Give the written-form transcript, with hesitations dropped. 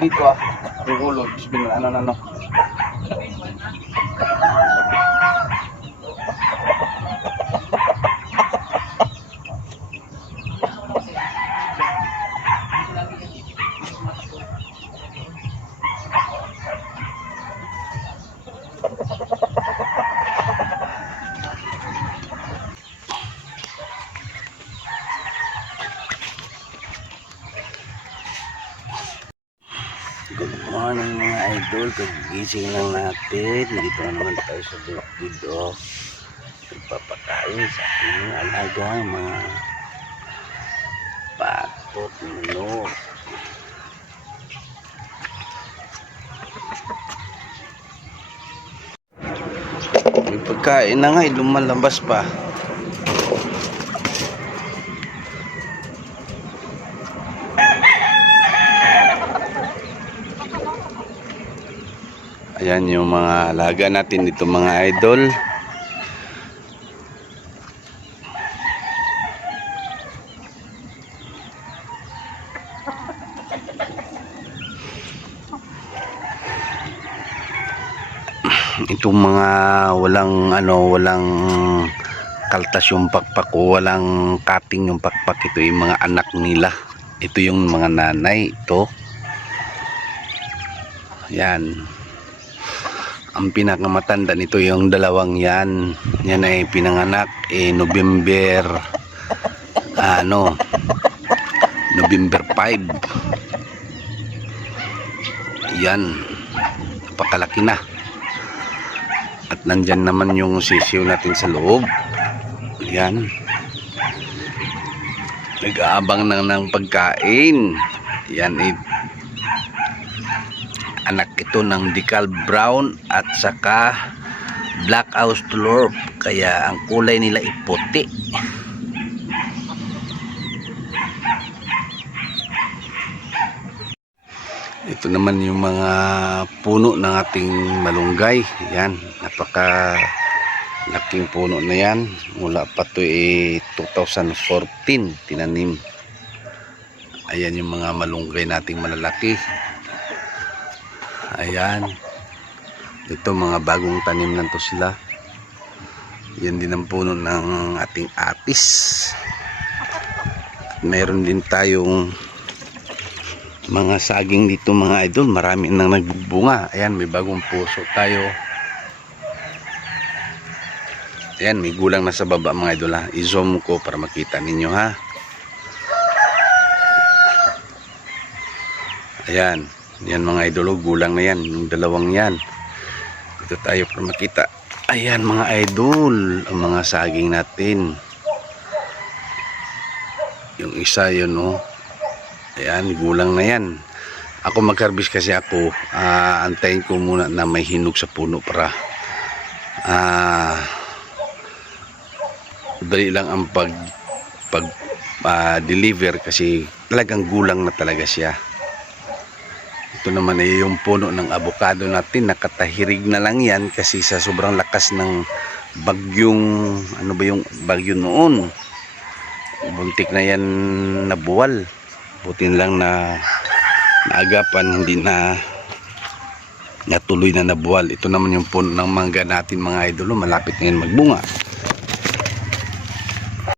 dito yung ulo. Ano. Good morning mga idol, kagising lang natin. Dito na naman tayo sa bukid nagpapakain sa aking alaga mga patot, manok. May pagkain na nga, lumalabas pa. Ayan yung mga alaga natin dito mga idol. Itong mga walang kaltas yung pakpak o walang cutting yung pakpak, ito yung mga anak nila. Ito yung mga nanay ito. Yan. Ang pinakamatanda nito yung dalawang yan. Yan ay pinanganak November November 5. Yan. Napakalaki na. At nandyan naman yung sisiw natin sa loob. Yan. Nag-aabang ng pagkain. Yan anak ito ng decal brown at saka black Australorp, kaya ang kulay nila ay puti. Ito naman yung mga puno ng ating malunggay. Yan, napaka laking puno na yan. Mula pa ito 2014 tinanim. Ayan yung mga malunggay nating malalaki. Ayan, ito mga bagong tanim lang to sila. Yan din ang puno ng ating apis. Meron din tayong mga saging dito mga idol, marami nang nagbubunga. Ayan, may bagong puso tayo. Ayan, may gulang na sa baba mga idol ha. I-zoom ko para makita ninyo ha. Ayan. Yan mga idol, gulang na yan, yung dalawang yan. Dito tayo para makita. Ayan mga idol, ang mga saging natin. Yung isa yun ayan, gulang na yan. Ako mag-harvest kasi ako, antayin ko muna na may hinog sa puno para dali lang ang pag deliver kasi talagang gulang na talaga siya. Ito naman ay yung puno ng avocado natin, nakatahirig na lang yan kasi sa sobrang lakas ng bagyong, yung bagyo noon. Buntik na yan nabuwal. Buti lang na naagapan, hindi na natuloy na nabuwal. Ito naman yung puno ng mangga natin mga idolo, malapit ngayon magbunga.